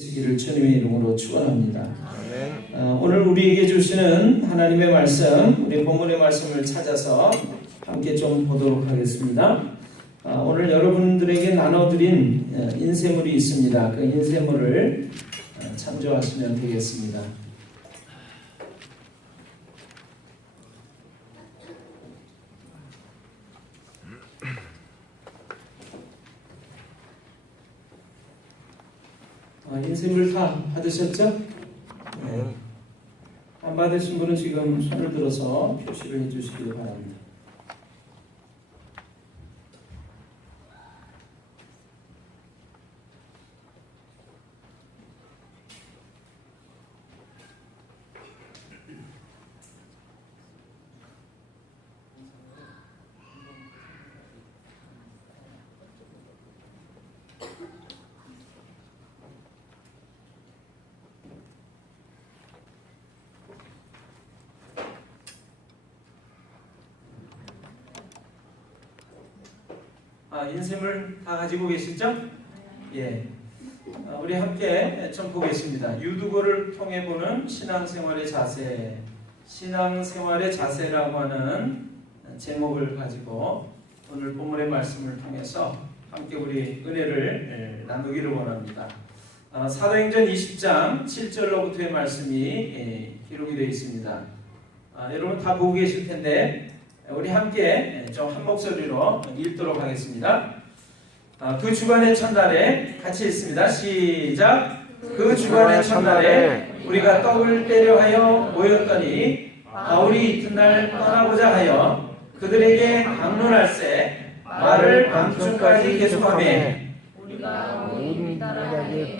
되시기를 주님의 이름으로 축원합니다. 오늘 우리에게 주시는 하나님의 말씀, 우리 본문의 말씀을 찾아서 함께 좀 보도록 하겠습니다. 오늘 여러분들에게 나눠드린 인쇄물이 있습니다. 그 인쇄물을 참조하시면 되겠습니다. 인쇄물 다 받으셨죠? 네. 안 받으신 분은 지금 손을 들어서 표시를 해주시기 바랍니다. 인셈을 다 가지고 계시죠? 예. 우리 함께 좀 보겠습니다. 유두고를 통해 보는 신앙생활의 자세, 신앙생활의 자세라고 하는 제목을 가지고 오늘 본문의 말씀을 통해서 함께 우리 은혜를 나누기를 원합니다. 사도행전 20장 7절로부터의 말씀이 기록이 되어 있습니다. 여러분 다 보고 계실 텐데 우리 함께 좀 한 목소리로 읽도록 하겠습니다. 그 주간의 첫날에 같이 읽습니다. 시작. 그 주간의 첫날에 우리가 떡을 떼려 하여 모였더니 바울이 이튿날 떠나고자 하여 그들에게 강론할세 말을 밤중까지 계속하며 우리가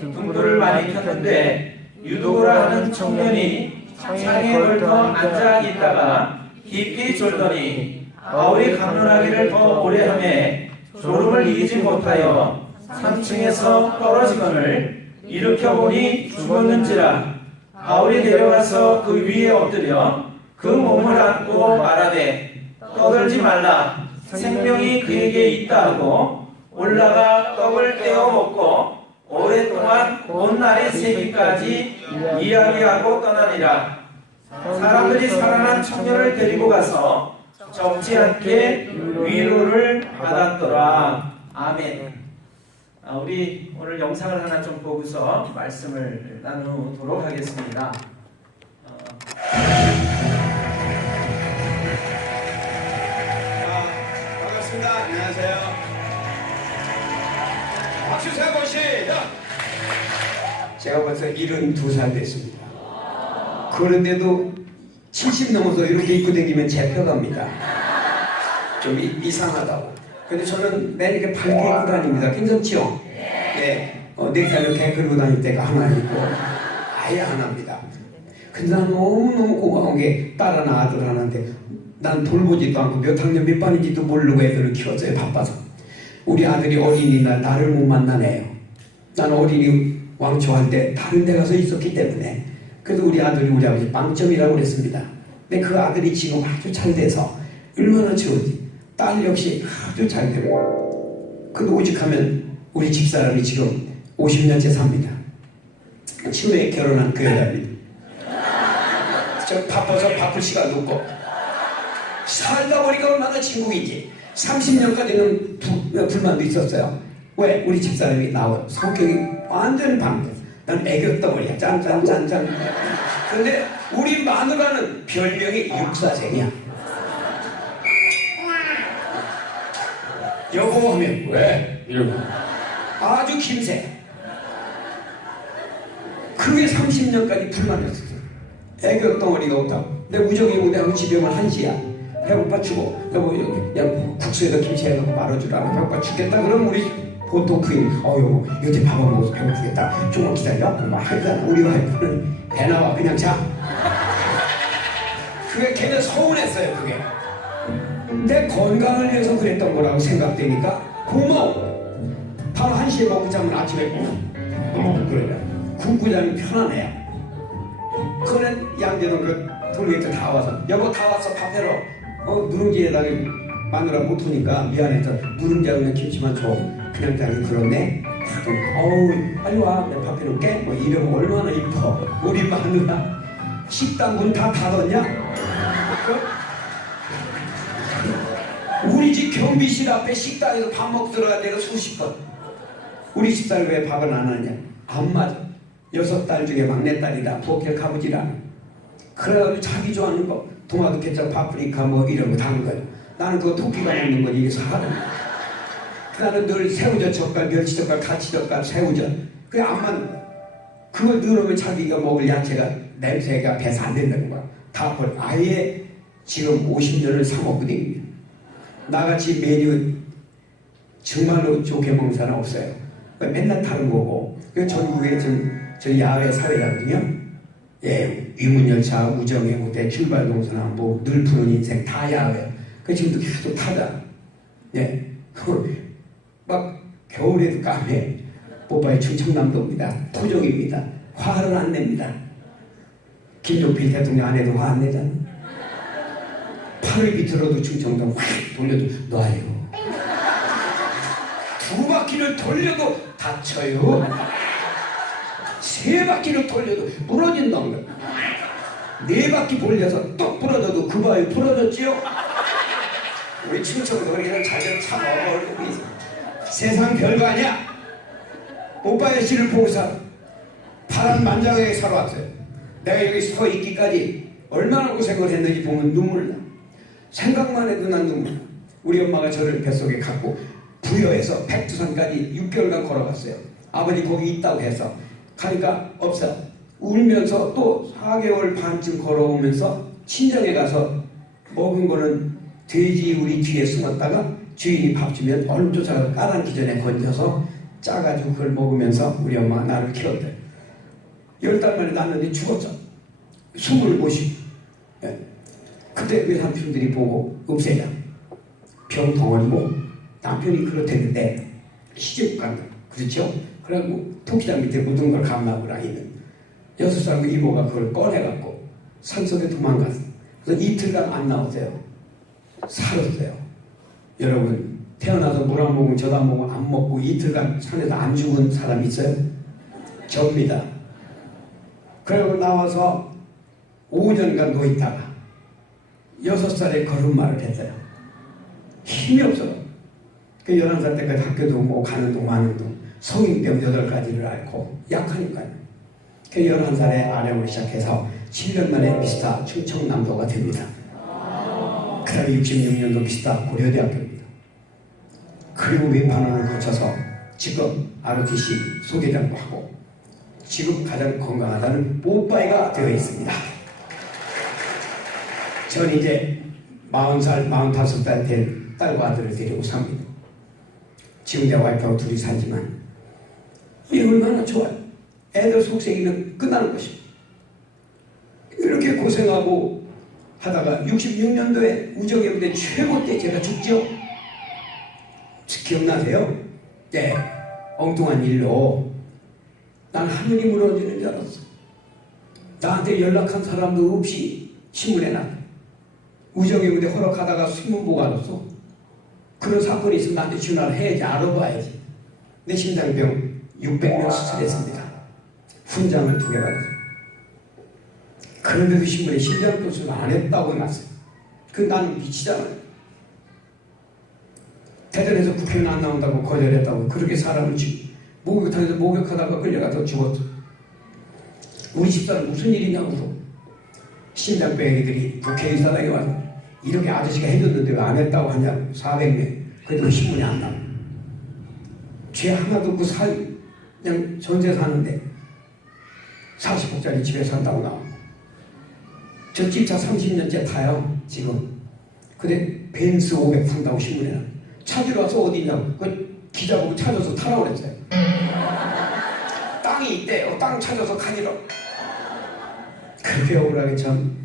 등불을 많이 켰는데 유두고라 하는 청년이 창에 걸터 앉아 있다가 깊이 졸더니 바울이 강론하기를 더 오래 하매 졸음을 이기지 못하여 3층에서 떨어지거늘 일으켜 보니 죽었는지라. 바울이 내려가서 그 위에 엎드려 그 몸을 안고 말하되 떠들지 말라, 생명이 그에게 있다 하고 올라가 떡을 떼어 먹고 오랫동안 온 날의 새기까지 이야기하고 떠나니라. 사람들이 살아난 청년을 데리고 가서 적지 않게 위로를 받았더라. 아멘. 우리 오늘 영상을 하나 좀 보고서 말씀을 나누도록 하겠습니다. 반갑습니다. 안녕하세요. 박수 세고 시작. 제가 벌써 72살 됐습니다. 그런데도 70 넘어서 이렇게 입고 다니면 잡혀갑니다. 좀 이상하다고. 근데 저는 매일 이렇게 밝게 입고 다닙니다. 괜찮지요? 네. 넥타이 이렇게 걸고 다닐 때가 하나 있고 아예 안 합니다. 근데 난 너무너무 고마운 게 딸 하나 아들 하나인데 난 돌보지도 않고 몇 학년 몇 반인지도 모르고 애들을 키웠어요. 바빠서. 우리 아들이 어린이날 나를 못 만나네요. 난 어린이 왕초할 때 다른 데 가서 있었기 때문에. 그래서 우리 아들이 우리 아버지 빵점이라고 그랬습니다. 근데 그 아들이 지금 아주 잘 돼서 얼마나 좋은지. 딸 역시 아주 잘 되고. 그래도 오직하면 우리 집사람이 지금 50년째 삽니다. 치매에 결혼한 그 여자입니다. 저 바빠서 바쁠 시간 없고 살다 보니까 얼마나 진국이지. 30년까지는 불만도 있었어요. 왜? 우리 집사람이 나와 성격이 완전 반대. 난 애교덩어리야. 짠짠짠짠. 근데 우리 마누라는 별명이 육사생이야. 여보 하면 왜? 이러고 아주 김새. 그게 30년까지 불만이었어. 애교덩어리가 없다고. 내 우정이 무대하고 집에 오면 1시야. 배고파 죽어. 여보 그냥 국수에다 김치 해놓고 말아주라. 배고파 죽겠다. 그럼 우리 보통 그 여보 요새 밥 안 먹어서 배고프겠다. 조금 기다려. 막 하잖아. 우리 와이프는 배 나와 그냥 자. 그게 걔는 서운했어요. 그게 내 건강을 위해서 그랬던 거라고 생각되니까 고마워. 밤 1시에 먹고 자면 아침에 그러냐. 굶고 자면 편한 애야. 그는 양재동 그 돌겠죠. 다 와서 여보 다 왔어. 밥 해러. 누룽지에다가 마누라 못 오니까 미안해서 누룽지 하면 김치만 줘. 그냥 자기 그렇네. 가끔 어우 빨리 와 내 밥 해놓을게 뭐 이러면 얼마나 이뻐. 우리 마누라 식당 문 다 닫았냐? 우리 집 경비실 앞에 식당에서 밥 먹고 들어간 데가 수십 번. 우리 집사람 왜 밥을 안 하냐? 안 맞아. 6딸 중에 막내딸이라 부엌에 가보지라. 그래가지고 자기 좋아하는 거 토마토 케첩 파프리카 뭐 이런 거 담은 거야. 나는 그거 토끼가 먹는 거지 이게 사람. 나는 늘 새우젓 젓갈, 멸치젓갈, 가치젓갈, 새우젓 그게 안 맞는 그걸 넣으면 자기가 먹을 야채가 냄새가 배서 안 된다는 거야. 다 버려. 아예 지금 50년을 사 먹고 다닙니다. 나같이 메뉴 정말로 좋게 먹는 사람 없어요. 맨날 다른 거고. 전국에 저 야외 사회라거든요. 예, 위문열차, 우정의 무대, 출발동서나 뭐 늘 푸는 인생 다 야외. 그 지금도 계속 타다. 예, 막 겨울에도 까매. 뽀빠이 충청남도입니다. 토종입니다. 화를 안 냅니다. 김종필 대통령 아내도 화 안 내잖아. 팔을 비틀어도 충청도 확 돌려도 놔요. 2바퀴를 돌려도 다쳐요. 3바퀴를 돌려도 부러진다는 거야. 4바퀴 돌려서 또 부러져도 그 바위 부러졌지요? 우리 충청도 우리는 자전 참 어려워. 세상 별거 아니야. 오빠의 씨를 보고 살아. 파란만장하게 살아왔어요. 내가 여기 서 있기까지 얼마나 고생을 했는지 보면 눈물 나. 생각만 해도 난 눈물 나. 우리 엄마가 저를 뱃속에 갖고 부여해서 백두산까지 6개월간 걸어갔어요. 아버지 거기 있다고 해서 가니까 없어. 울면서 또 4개월 반쯤 걸어오면서 친정에 가서 먹은 거는 돼지 우리 뒤에 숨었다가 주인이 밥 주면 얼른 쫓아가서 까랑기 전에 건져서 짜가지고 그걸 먹으면서 우리 엄마가 나를 키웠대. 10달 만에 낳았는데 죽었어. 숨을 못 쉬고. 예. 그때 외삼촌들이 보고 없애자. 병덩어리고 남편이 그렇댔는데 시집 간다. 그렇죠? 그래갖고 토끼장 밑에 묻은 걸 감나무라 있는 6살 이모가 그걸 꺼내갖고 산속에 도망갔어. 그래서 이틀간 안 나왔어요. 살았어요. 여러분 태어나서 물 한 모금 젖 한 모금 안 먹고 이틀간 산에서 안 죽은 사람 있어요? 접니다. 그리고 나와서 5년간 누워있다가 6살에 걸음마를 했어요. 힘이 없어. 그 11살 때까지 학교도 뭐 가는 동 마는 동 성인병 8가지를 앓고 약하니까요. 그 11살에 아령을 시작해서 7년 만에 미스터 충청남도가 됩니다. 그 다음에 66년도 미스터 고려대학교입니다. 그리고 웨판원을 거쳐서 지금 ROTC 소개장도 하고 지금 가장 건강하다는 뽀빠이가 되어 있습니다. 전 이제 40살, 45살 된 딸과 아들을 데리고 삽니다. 지금 내 와이프하고 둘이 살지만 이게 얼마나 좋아요. 애들 속생이면 끝나는 것입니다. 이렇게 고생하고 하다가 66년도에 우정의 무대 최고 때 제가 죽죠? 기억나세요? 네, 엉뚱한 일로 난 하늘이 무너지는 줄 알았어. 나한테 연락한 사람도 없이 신문에 나 우정의 무대 허락하다가 신문 보고 알았어. 그런 사건이 있으면 나한테 전화를 해야지. 알아봐야지. 내 심장병 600명 수술했습니다. 훈장을 2개 받았어요. 그런데도 신문에 심장병 수술 안 했다고 났어요. 그 나는 미치잖아요. 대전에서 국회의원 안 나온다고 거절했다고 그렇게 사람을 목욕탕에서 목욕하다가 끌려가서 죽었어. 우리 집사람 무슨 일이냐고. 심장병 애들이 국회의사당에 와서 이렇게 아저씨가 해줬는데 왜 안 했다고 하냐고. 400명. 그래도 신문이 안 나와. 죄 하나도 없고 그냥 전세 사는데 40억짜리 집에 산다고 나와. 저 집차 30년째 타요 지금. 근데 벤츠 500 산다고 신문에 나와. 찾으러 와서 어디냐고. 그 기자 보고 찾아서 타라고 그랬어요. 땅이 있대요. 땅 찾아서 가니라. 그렇게 억울하게 참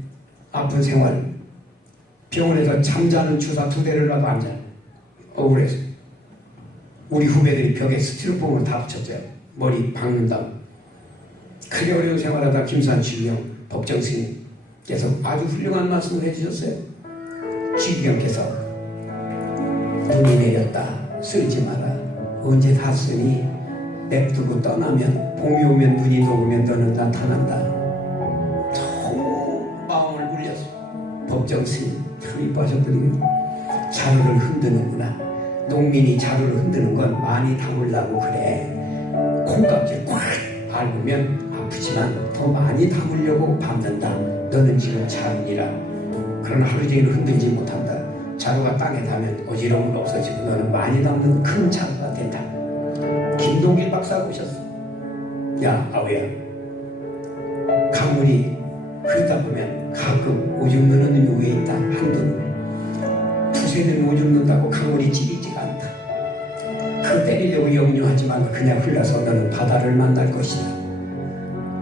아픈 생활. 병원에서 잠자는 주사 2대를 놔도 앉아. 억울해서. 우리 후배들이 벽에 스티로폼을 다 붙였어요. 머리 박는다고. 그게 어려운 생활하다 김산 주경 법정 스님께서 아주 훌륭한 말씀을 해주셨어요. 주경께서 눈이 내렸다. 쓰지 마라. 언제 다 쓰니 냅두고 떠나면 봄이 오면 눈이 녹으면 너는 나타난다. 너무 마음을 울렸어. 법정 스님 참 이뻐하셨더니 자루를 흔드는구나. 농민이 자루를 흔드는 건 많이 담으려고 그래. 콩깍지를 꽉 밟으면 아프지만 더 많이 담으려고 밟는다. 너는 지금 자루니라. 그러나 하루 종일 흔들지 못한다. 자루가 땅에 닿으면 어지러움은 없어지고 너는 많이 담는 큰 자루가 된다. 김동길 박사가 오셨어. 야 아우야, 강물이 흐르다 보면 가끔 오줌 누는 놈이 위에 있다. 한돈 두세 번 오줌 눈다고 강물이 찌리지가 않다. 그 때리려고 염려하지 말고 그냥 흘러서 너는 바다를 만날 것이다.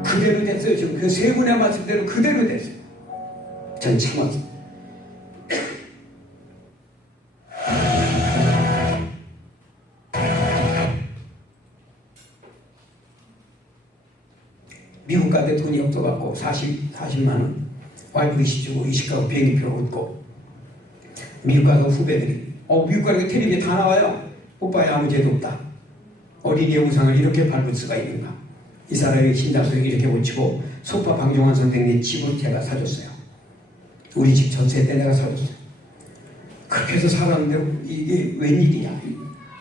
그대로 됐어요. 지금 그 세 분의 말씀대로 그대로 됐어요. 전 참았어요. 미국 가는데 돈이 없어갖고 40만 원 와이프 이시주고 이식하고 비행기표 얻고 미국 가서 후배들이 미국 가니까 텔레비에 다 나와요. 오빠야 아무 죄도 없다. 어린이의 우상을 이렇게 밟을 수가 있는가. 이 사람이 신장소리 이렇게 고치고 소파 방종환 선생님 집을 제가 사줬어요. 우리 집 전세 때 내가 사줬어요. 그렇게 해서 살았는데 이게 웬일이냐.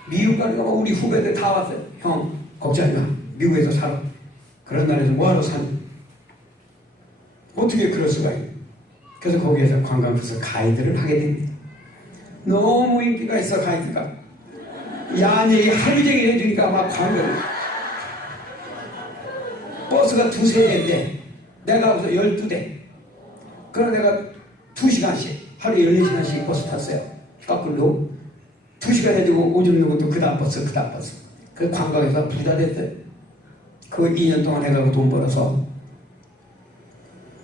미국 가니까 우리 후배들 다 왔어요. 형 걱정하지 마. 미국에서 살아. 그런 나라에서 뭐하러 사니? 어떻게 그럴 수가 있냐. 그래서 거기에서 관광부에서 가이드를 하게 됩니다. 너무 인기가 있어 가이드가. 야한 얘기 하루 종일 해주니까 막 관광. 버스가 2-3대인데 내가 거기서 12대. 그래서 내가 2시간씩 하루에 14시간씩 버스 탔어요. 거꾸로 2시간 해주고 오줌 누고 또 그 다음 버스. 그 관광에서 부자 됐어요. 그 2년 동안 해가고 돈 벌어서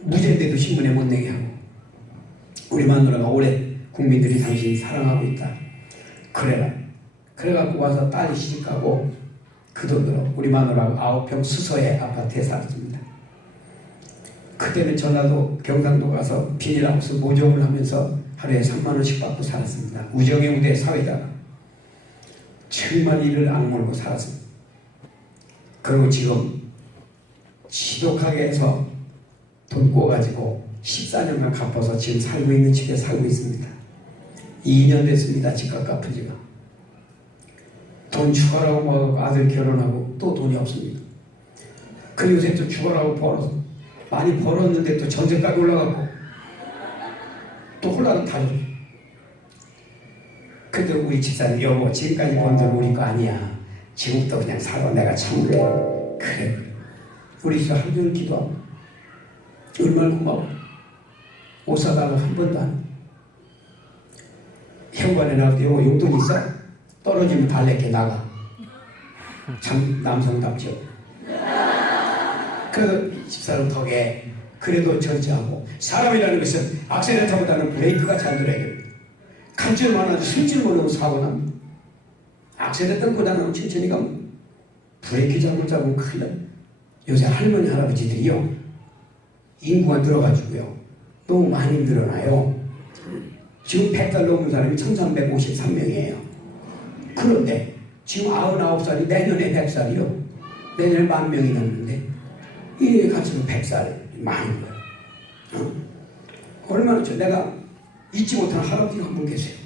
무죄인데도 신문에 못 내게 하고 우리 마누라가 올해 국민들이 당신 사랑하고 있다. 그래라. 그래갖고 와서 딸이 시집가고 그 돈으로 우리 마누라가 9평 수서의 아파트에 살았습니다. 그때는 전라도 경상도 가서 비닐하우스 모종을 하면서 하루에 3만 원씩 받고 살았습니다. 우정의 무대 사회자가 정말 이를 악물고 살았습니다. 그리고 지금 지독하게 해서 돈 꿔가지고 14년간 갚아서 지금 살고 있는 집에 살고 있습니다. 2년 됐습니다. 집값 갚은 지가. 돈 추가라고 뭐 아들 결혼하고 또 돈이 없습니다. 그 요새 또 추가라고 벌어서 많이 벌었는데 또 전세까지 올라갔고 또 홀라도 다 줬어. 그래도 우리 집사님 여보 지금까지 번 돈 우리 거 아니야. 지금부터 그냥 살아. 내가 참을게. 그래. 우리 집사 하루 종일 기도하고 얼마나 고마워. 옷 사달라고 한 번도 안 해. 현관에 나올 때 여보 용돈 있어? 떨어지면 달래게 나가. 참 남성답죠. 그래서 집사람 덕에 그래도 절제하고 사람이라는 것은 악셀레터보다는 브레이크가 잘 들어야 됩니다. 갈 줄 많아도 쓸 줄 모르고 사고 납니다. 악셀레터보다는 천천히 가면 브레이크 잘못 잡으면 큰일 납니다. 요새 할머니 할아버지들이요 인구가 늘어가지고요 너무 많이 늘어나요. 지금 100살 넘는 사람이 1353명이에요. 그런데 지금 99살이 내년에 100살이요. 내년에 10,000명이 넘는데 이래 가지고 100살 많은 거예요. 얼마나 내가 잊지 못하는 할아버지가 한 분 계세요.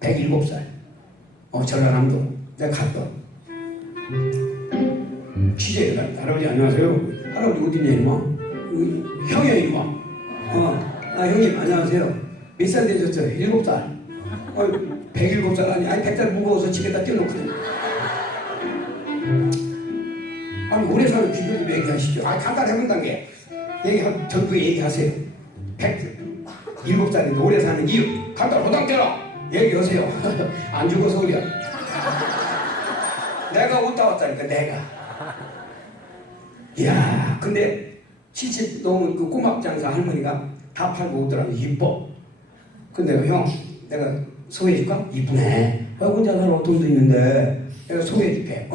107살. 전라남도 내가 갔던 취재를 갔다. 할아버지 안녕하세요. 할아버지 어디냐 이놈아? 형이야 이놈아. 형님 안녕하세요. 몇 살 되셨어요? 7살. 107살 아니 100살 무거워서 집에다 떼어놓거든요. 아니 오래 사는 비교 좀 얘기하시죠. 간단히 해본다는 게 전부 얘기하세요. 7살인데 오래 사는 이유 간단 호당대라 얘기하세요. 안 죽어서 그래. 내가 왔다 왔다니까 내가. 이야 근데 70 넘은 그 꼬막 장사 할머니가 다 팔고 오더라고. 이뻐. 근데 형 내가 소개해줄까? 이쁘네. 혼자 살아 돈도 있는데 내가 소개해줄게.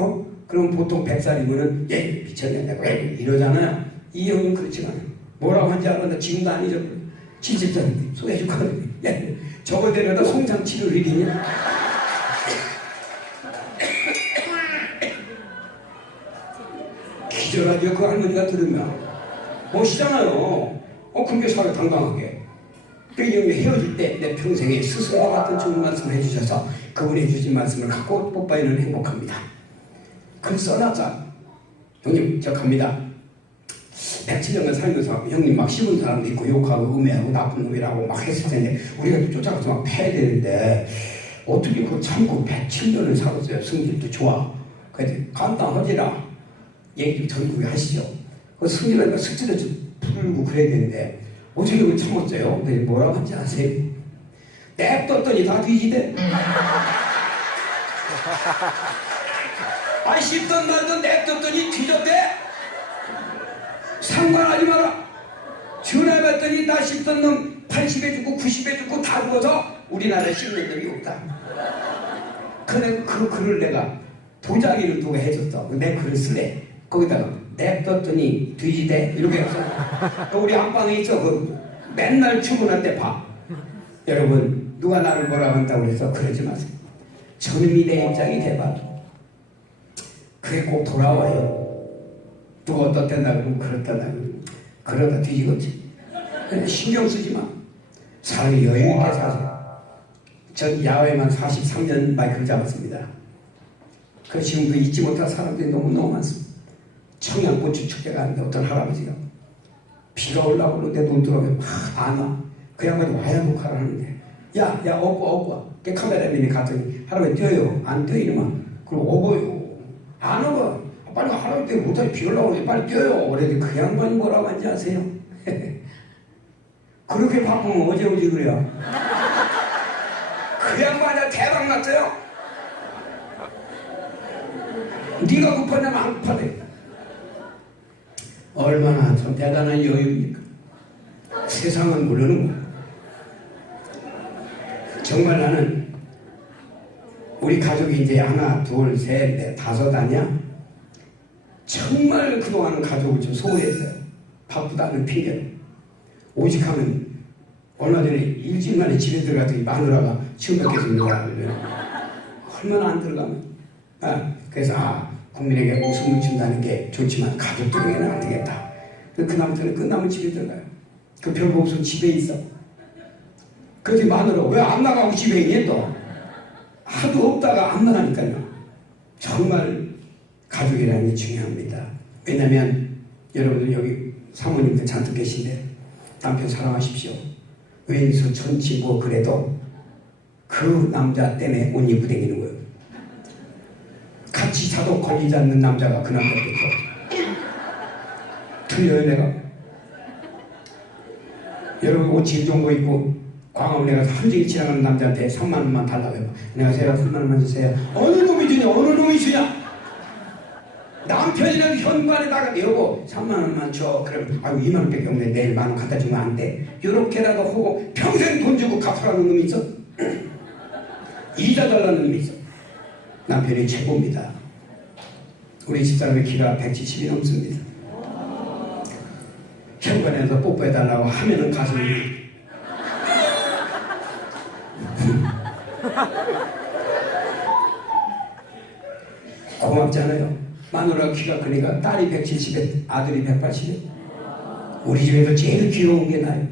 그럼 보통 100살이면은 얘 미쳤네 내가 왜 이러잖아요. 이 형은 그렇지만 뭐라고 한지 알아? 나 지금도 안 잊어버려. 70살인데 소개해줄까? 예. 저거 데려다 송장치를 이기냐? 기절하죠. 그 할머니가 들으면. 멋있잖아요. 그게 사회 당당하게. 그 형님 헤어질 때 내 평생에 스승과 같은 좋은 말씀을 해주셔서 그분이 해주신 말씀을 갖고 뽀빠이는 행복합니다. 그래서 써놨자. 형님 저 갑니다. 107년간 살면서 형님 막 씹은 사람도 있고 욕하고 음해하고 나쁜 놈이라고 막 했을 텐데 우리가 쫓아가서 막 패야 되는데 어떻게 그거 참고 107년을 살았어요. 승질도 좋아. 그래서 간단하지라 얘기 좀 전국에 하시죠. 그 승질하니까 스트레스 좀 풀고 그래야 되는데 어떻게 그걸 참았어요? 근데 뭐라고 하는지 아세요? 냅뒀더니 다 뒤지대. 씹던 말도 냅뒀더니 뒤졌대. 상관하지 마라. 전화했더니 나 씹던 놈 80에 죽고 90에 죽고 다 죽어서 우리나라에 씹는 놈이 없다. 그래 그 글을 내가 도자기를 두고 해줬어. 내 글을 쓸래. 거기다가 냅뒀더니 뒤지대 이렇게 해서 우리 안방에 있어. 그 맨날 출근할 때 봐. 여러분 누가 나를 뭐라고 한다고 해서 그러지 마세요. 저놈이 내 입장이 돼봐도 그게 꼭 돌아와요. 누가 어떻단다 그러면 그렇다다 그러다 뒤지겠지. 신경 쓰지 마. 사람이 여유 있게 사세요. 전 야외만 43년 마이크를 잡았습니다. 그 지금도 잊지 못할 사람들이 너무너무 많습니다. 청양고추 축제가 하는데 어떤 할아버지가 비가 올라오고 그러는데 눈 들어오면 막 안 와. 그 양반이 와야 녹화를 하는데 야 업고 와. 그 카메라맨이 갔더니 할아버지 뛰어요. 안 뛰어 이러면 그럼 오고요. 안 오고 빨리 할아버지 못하게 비 올라오는데 빨리 뛰어요. 그래도 그 양반이 뭐라고 하는지 아세요? 그렇게 바쁘면 어제 오지 그래요. 그 양반이 대박 났어요. 네가 급하냐면 안 급하대. 얼마나 참 대단한 여유입니까? 세상은 모르는 거야. 정말 나는 우리 가족이 이제 하나, 둘, 셋, 넷, 다섯 아니야? 정말 그동안은 가족을 좀 소홀했어요. 바쁘다는 핑계로. 오직 하면 얼마 전에 일주일 만에 집에 들어갔더니 마누라가 처음 뵙겠습니다. 얼마나 안 들어가면. 그래서 국민에게 웃음을 준다는 게 좋지만 가족들에게는 안 되겠다. 그다음부터는 끝나면 집에 들어가요. 그 별거 없으면 집에 있어. 그래서 마누라 왜 안 나가고 집에 있니 또? 하도 없다가 안 나가니까요. 정말 가족이라는 게 중요합니다. 왜냐면 여러분들 여기 사모님들 잔뜩 계신데 남편 사랑하십시오. 왼수 천치 뭐 그래도 그 남자 때문에 옷 입고 다니는 거예요. 같이 자도 걸리지 않는 남자가 그 남자겠죠. 틀려요 내가. 여러분 옷 질 좋은 거 입고 광화문 내가 하루 종일 지나가는 남자한테 3만 원만 달라고 해봐. 내가 제가 3만 원만 주세요. 어느 놈이 주냐? 어느 놈이 주냐? 남편이라도 현관에다가 내고 3만 원만 줘. 그러면 아유 2만 원밖에 없네. 내일 만 원 갖다 주면 안 돼. 요렇게라도 하고 평생 돈 주고 갚으라는 놈이 있어. 이자 달라는 놈이 있어. 남편이 최고입니다. 우리 집사람의 키가 170이 넘습니다. 현관에서 뽀뽀해달라고 하면은 가슴이 고맙잖아요. 마누라 키가 크니까 딸이 170에 아들이 180에 우리 집에서 제일 귀여운 게 나요.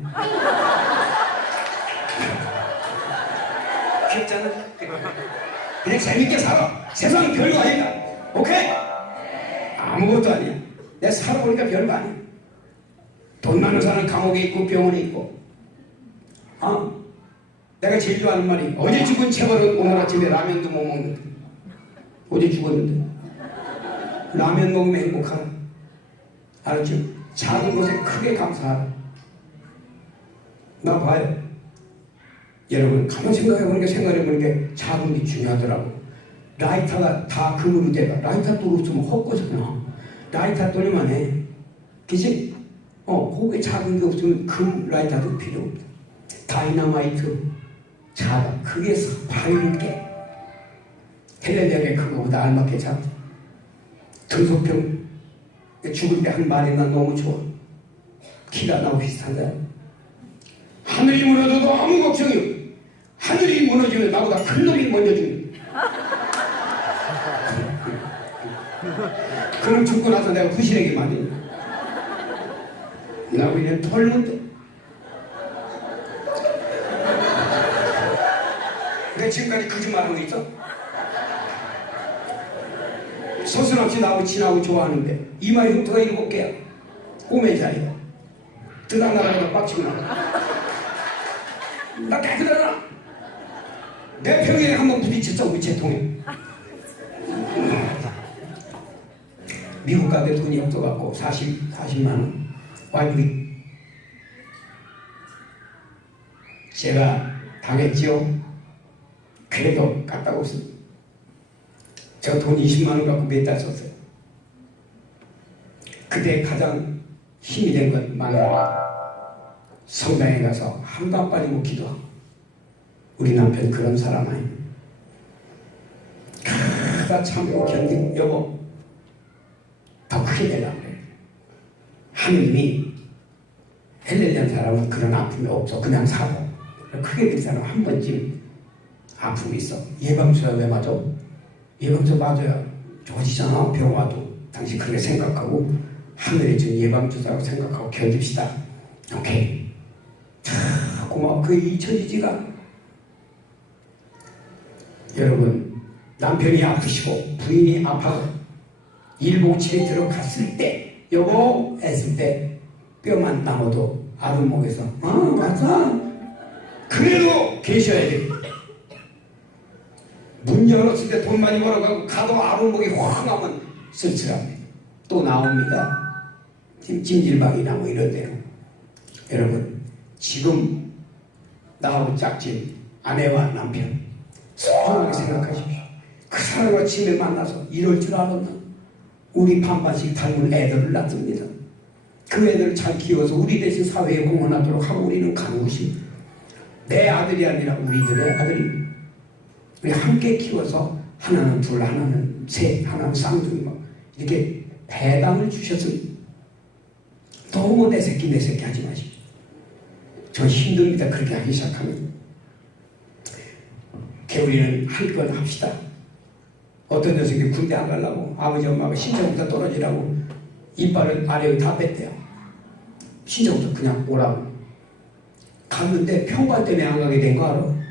귀엽잖아. 그냥 재밌게 살아. 세상 별거 아니다. 오케이? 아무것도 아니야. 내가 살아보니까 별거 아니야. 돈 많은 사람은 감옥에 있고 병원에 있고. 내가 제일 좋아하는 말이 어제 죽은 채벌은 오늘 아침에 라면도 못 먹는데. 어제 죽었는데 라면 먹으면 행복하라. 알았죠? 작은 것에 크게 감사하라. 나 봐요. 여러분 가만 생각해보니까 생각해보니까 작은 게 중요하더라고. 라이터가 다 금으로 돼가. 라이터 또 없으면 헛거잖아. 라이터 돌리만 해. 그치? 거기에 작은 게 없으면 금 라이터도 필요 없다. 다이너마이트 작아. 그게 바위를 깨. 헬레리아게 큰 거보다 알맞게 작다. 등소평 죽을 때 한 말이 난 너무 좋아. 키가 나하고 비슷한데 하늘이 무너져도 아무 걱정이 없어. 하늘이 무너지면 나보다 큰 놈이 먼저 죽는다. 그럼 죽고 나서 내가 부실하게 맞으냐. 나 그냥 털는데. 내가 지금까지 거짓말한 거 있어? 서슴없이 나하고 친하고 좋아하는데 이마에 흉터가 7개야. 꿈의 자리야. 들락날락하다 빡치고 나가. 나 깨끗하잖아. 내 평일에 한번 부딪혔어 우리 재통에. 미국 가게 돈이 없어갖고 40만 원. 와이프 제가 당했지요. 그래도 까딱없습니다. 저 돈 20만 원 갖고 몇 달 썼어요. 그때 가장 힘이 된 건 마누라. 성당에 가서 한도 안 빠지고 기도하고. 우리 남편 그런 사람 아닙니다. 다 참고 견디고 여보 더 크게 되려고 그래요. 하느님이 헬렐리한 사람은 그런 아픔이 없어. 그냥 사고. 크게 된 사람은 한 번쯤 아픔이 있어. 예방주사 왜 맞아? 예방주사 맞아야 좋아지잖아. 병 와도. 당신 그렇게 생각하고 하늘에 준 예방주사라고 생각하고 견딥시다. 오케이. 자, 고마워. 그 잊혀지지가. 여러분 남편이 아프시고 부인이 아파서 일복치에 들어갔을 때 여보 했을 때 뼈만 남아도 아랫목에서 맞아. 그래도 계셔야 돼. 문 열었을 때 돈 많이 벌어가고 가도 아랫목이 확하면 쓸쓸합니다. 또 나옵니다. 찜질방이나 뭐 이런 데로. 여러분 지금 나하고 짝진 아내와 남편 소중하게 생각하십시오. 그 사람과 집에 만나서 이럴 줄 알았나? 우리 반반씩 닮은 애들을 낳습니다. 그 애들을 잘 키워서 우리 대신 사회에 공헌하도록 하고 우리는 간구십니다. 내 아들이 아니라 우리들의 아들입니다. 우리 함께 키워서 하나는 둘, 하나는 셋, 하나는 쌍둥이 뭐 이렇게 배당을 주셨습니다. 너무 내 새끼 하지 마십시오. 저 힘듭니다. 그렇게 하기 시작하면. 우리는 할 건 합시다. 어떤 녀석이 군대 안 가려고 아버지 엄마가 신청부터 떨어지라고 이빨을 아래로 다 뺐대요. 신청부터 그냥 오라고. 갔는데 평관 때문에 안 가게 된 거 알아?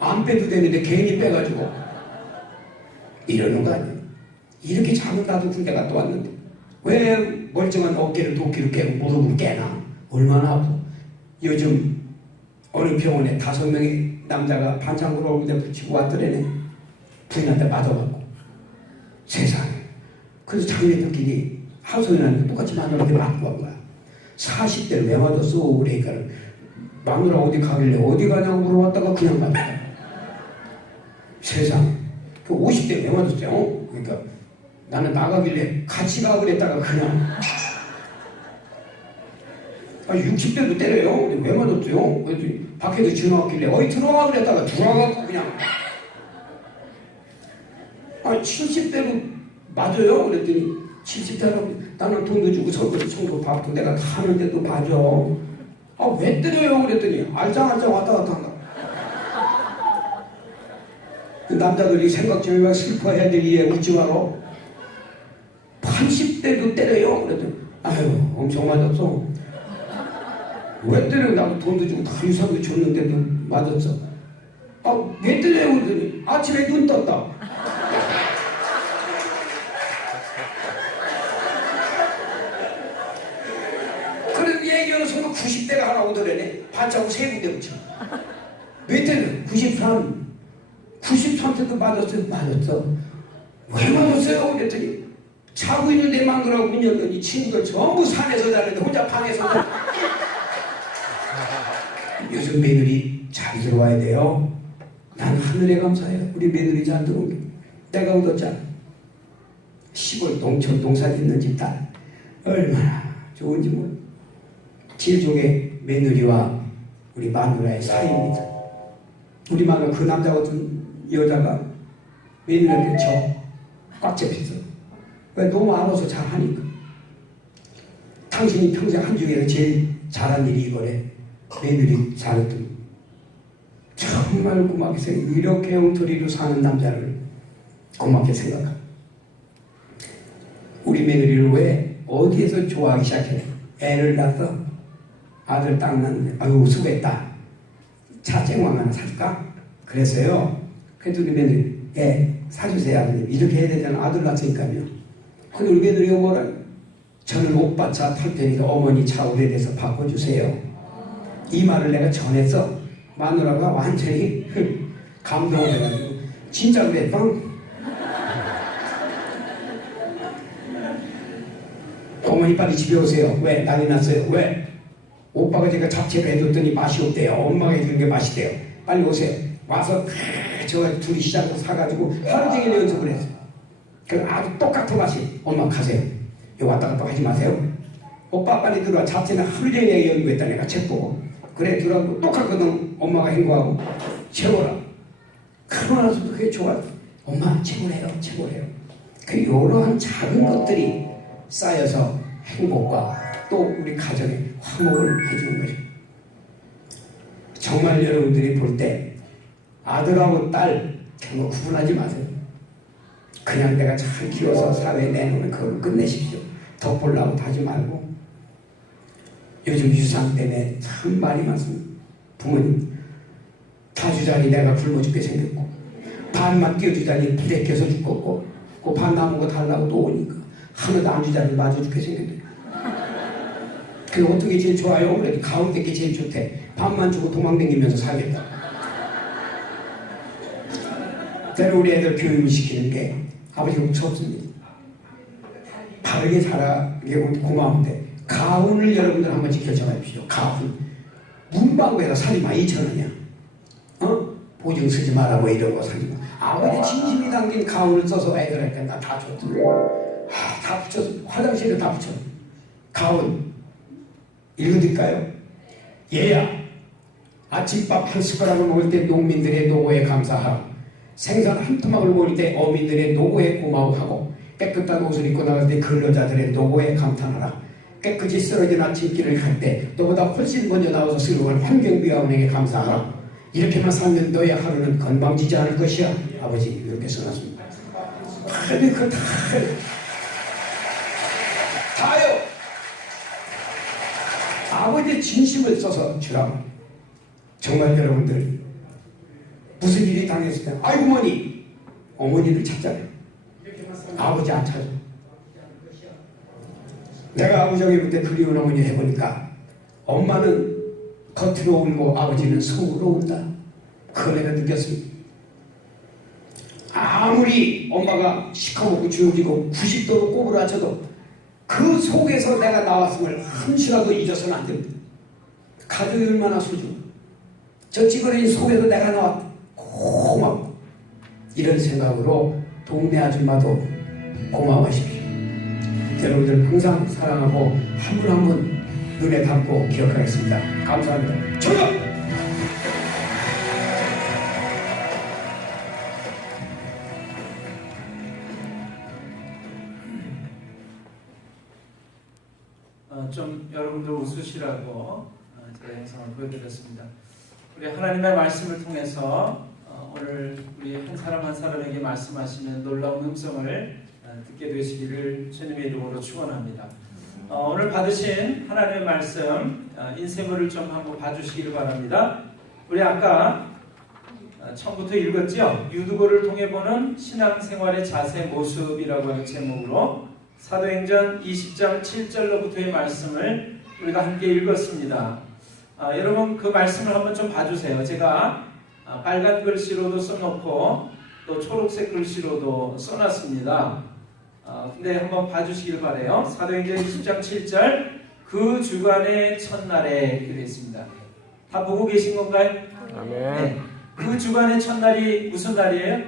안 빼도 되는데 괜히 빼가지고 이러는 거 아니에요. 이렇게 작은 나도 군대 갔다 왔는데 왜 멀쩡한 어깨를 도끼로 깨고 무릎을 깨나? 얼마나 아파. 요즘 어느 병원에 5명의 남자가 반창고를 얼굴에 붙이고 왔더래네. 부인한테 맞아갖고. 세상에. 그래서 자기네들끼리 하소연하는데 똑같이 마누라한테 맞고 간 거야. 40대를 왜 맞았어? 그러니까 마누라 어디 가길래 어디 가냐고 물어봤다가 그냥 맞았다. 세상에. 그 50대 왜 맞았어요? 그러니까 나는 나가길래 같이 가 그랬다가 그냥 60대도 때려요. 왜 맞았어요? 그랬더니 밖에서 전화 왔길래 어이 들어와 그랬다가 들어와갖고 그냥 70대로 맞아요. 그랬더니 70대라고 나는 돈도 주고 설거지 청소 밥도 내가 다 하는데도 맞아. 왜 때려요? 그랬더니 알짱알짱 왔다 갔다 한다. 그 남자들이 생각 좀 해봐. 슬퍼해야 될 일에 웃지 마라. 80대도 때려요. 그랬더니 아유 엄청 맞았어. 왜 때려? 나도 돈도 주고 다 유산도 줬는데도 맞았어. 왜 때려요? 그러더니 아침에 눈 떴다. 그래도 얘기하는 순간 90대가 하나 오더래네. 반짝고 3군데 붙여. 왜 때려? 93대도 맞았어요. 맞았어. 왜 맞았어요? 그랬더니 자고 있는데 망그라고 문 열더니 친구들 전부 산에서 자는데 혼자 방에서 요즘 며느리 잘 들어와야 돼요. 난 하늘에 감사해요. 우리 며느리 잘 들어온 게. 내가 얻었잖아. 시골 농촌 농사 짓는 집 딸. 얼마나 좋은지 몰라. 질족의 며느리와 우리 마누라의 사이입니다. 우리 마누라 그 남자 같은 여자가 며느리한테 꽉 잡혔어. 왜? 너무 알아서 잘하니까. 당신이 평생 한 중에서 제일 잘한 일이 이거래. 며느리 잘했더니 정말 고맙게 생각. 이렇게 엉터리로 사는 남자를 고맙게 생각합니다. 우리 며느리를 왜 어디에서 좋아하기 시작해? 애를 낳았어. 아들 딱 낳는데 아유 수고했다. 차 쨍왕 하나 사줄까? 그래서요. 그래도 우리 며느리 애 사주세요 아버님. 이렇게 해야 되잖아. 아들 낳았으니까요. 근데 우리 며느리가 뭐라? 저는 오빠 차 탈 테니까 어머니 차 오래돼서 바꿔주세요. 이 말을 내가 전했어. 마누라가 완전히 감동을 해가지고 진짜 그래 빵. 어머니 빨리 집에 오세요. 왜? 난리 났어요. 왜? 오빠가 제가 잡채를 해줬더니 맛이 없대요. 엄마가 해주는 게 맛있대요. 빨리 오세요. 와서 저 둘이 시작해서 사가지고 하루 종일 연습을 했어요. 그 아주 똑같은 맛이. 엄마 가세요. 여기 왔다 갔다 하지 마세요. 오빠 빨리 들어와. 잡채는 하루 종일 연구했다. 내가 책 보고. 그래 들어가고 똑같거든. 엄마가 행거하고 최고라. 그러고 나서 그게 좋아. 엄마 최고래요. 최고래요. 그 이러한 작은 것들이 쌓여서 행복과 또 우리 가정에 화목을 해주는 거죠. 정말 여러분들이 볼 때 아들하고 딸 그런 거 구분하지 마세요. 그냥 내가 잘 키워서 사회에 내놓으면 그걸 끝내십시오. 덕보려고 하지 말고. 요즘 유산 때문에 참 말이 많습니다. 부모님 다 주자니 내가 굶어 죽게 생겼고, 반만 띄워주자니 불에 껴서 죽겠고, 그 반 남은 거 달라고 또 오니까 하나도 안 주자니 맞아 죽게 생겼대. 그게 어떤 게 제일 좋아요? 그래도 가운데 게 제일 좋대. 반만 주고 도망다니면서 살겠다. 때로 우리 애들 교육을 시키는 게 아버지가 무섭습니다. 바르게 자라게 고마운데 가훈을 여러분들 한번 지켜줘가십시오. 가훈. 문방구에서 사지 마. 2,000원이야. 보증 쓰지 말라고 이런 거 사지 마. 아버지 진심이 담긴 가훈을 써서 애들한테 나 다 줬더라고. 다 붙여서 화장실에 다 붙여. 가훈 읽어드릴까요? 얘야, 아침밥 한 숟가락을 먹을 때 농민들의 노고에 감사하라. 생선 한 토막을 먹을 때 어민들의 노고에 고마워하고, 깨끗한 옷을 입고 나갈 때 근로자들의 노고에 감탄하라. 깨끗이 쓰러진 아침길을 갈 때 너보다 훨씬 먼저 나와서 쓰러운 환경미화원에게 감사하라. 이렇게만 살면 너의 하루는 건방지지 않을 것이야. 아버지 이렇게 써놨습니다. 근데 그거 다요. 아버지의 진심을 써서 주라고. 정말 여러분들 무슨 일이 당했을 때 아이고 어머니, 어머니를 찾잖아요. 아버지 안 찾아. 내가 아버지가 그때 그리운 어머니 해보니까 엄마는 겉으로 울고 아버지는 속으로 운다. 그걸 내가 느꼈습니다. 아무리 엄마가 시커멓고 주눅지고 90도로 꼬부라져도 그 속에서 내가 나왔음을 한시라도 잊어서는 안 됩니다. 가족이 얼마나 소중해. 저 찌그러진 속에서 내가 나왔다. 고맙다. 이런 생각으로 동네 아줌마도 고마워하십시오. 여러분들 항상 사랑하고 한 분 한 분 눈에 담고 기억하겠습니다. 감사합니다. 출발! 좀 여러분들 웃으시라고 제가 영상을 보여드렸습니다. 우리 하나님의 말씀을 통해서 오늘 우리 한 사람 한 사람에게 말씀하시는 놀라운 음성을 듣게 되시기를 주님의 이름으로 축원합니다. 오늘 받으신 하나님의 말씀 인쇄물을 좀 한번 봐주시기를 바랍니다. 우리 아까 처음부터 읽었죠? 유두고를 통해 보는 신앙생활의 자세 모습이라고 하는 제목으로 사도행전 20장 7절로부터의 말씀을 우리가 함께 읽었습니다. 여러분 그 말씀을 한번 좀 봐주세요. 제가 빨간 글씨로도 써놓고 또 초록색 글씨로도 써놨습니다. 근데 한번 봐주시길 바래요. 사도행전 20장 7절 그 주간의 첫날에 이렇게 되어 있습니다. 다 보고 계신 건가요? 아멘. 네. 그 주간의 첫날이 무슨 날이에요?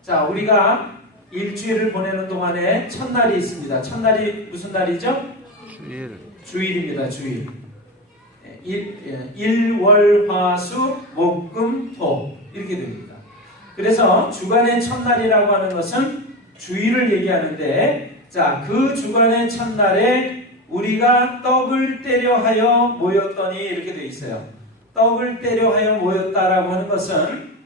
자, 우리가 일주일을 보내는 동안에 첫날이 있습니다. 첫날이 무슨 날이죠? 주일. 주일입니다. 주일. 일, 월, 화, 수, 목, 금, 토 이렇게 됩니다. 그래서 주간의 첫날이라고 하는 것은 주일을 얘기하는데, 자, 그 주간의 첫날에 우리가 떡을 떼려 하여 모였더니 이렇게 되어 있어요. 떡을 떼려 하여 모였다라고 하는 것은